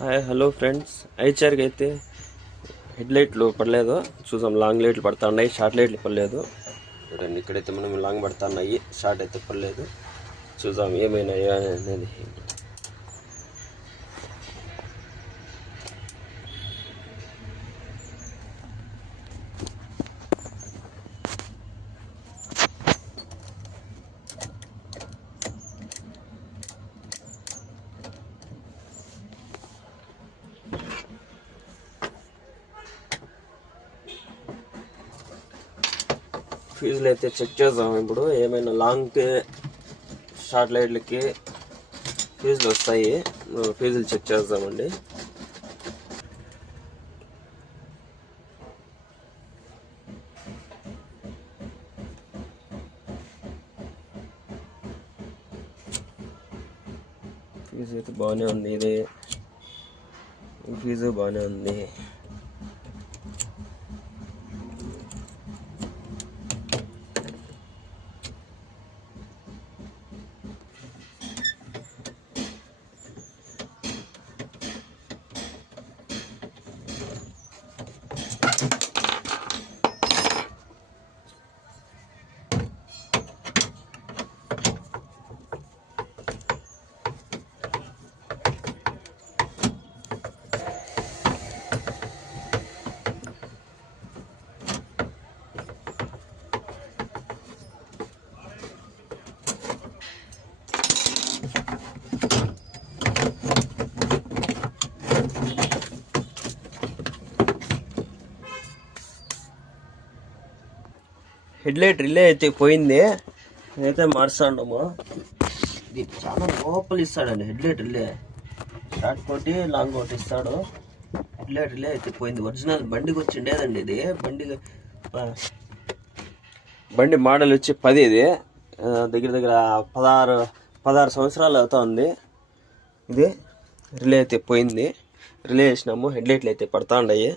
Hi hello friends, ఐచర్కి అయితే హెడ్ లైట్లు పడలేదు. చూసాం లాంగ్ లైట్లు పడుతున్నాయి, షార్ట్ లైట్లు పడలేదు. చూడండి, ఇక్కడైతే మనం లాంగ్ పడుతున్నాయి, షార్ట్ అయితే పడలేదు. చూసాం ఏమైనాయా అనేది. ఫ్యూజులు అయితే చెక్ చేద్దాం. ఇప్పుడు ఏమైనా లాంగ్కి షార్ట్ లైట్లకి ఫ్యూజులు వస్తాయి, ఫ్యూజులు చెక్ చేద్దామండి. ఫ్యూజ్ అయితే బాగానే ఉంది, ఇది ఫ్యూజ్ బాగానే ఉంది. హెడ్ లైట్ రిలే అయితే పోయింది, నేనైతే మార్చాము. ఇది చాలా లోపల ఇస్తాడండి హెడ్ లైట్ రిలే. షార్ట్ కోటి లాంగ్ కోటి ఇస్తాడు. హెడ్ లైట్ రిలే అయితే పోయింది. ఒరిజినల్ బండికి వచ్చిండేదండి ఇది. బండి మోడల్ వచ్చి 10. ఇది దగ్గర దగ్గర 16 సంవత్సరాలు అవుతా ఉంది. ఇది రిలే అయితే పోయింది. రిలే వేసినాము, హెడ్ లైట్లు అయితే పడతా ఉన్నాయి.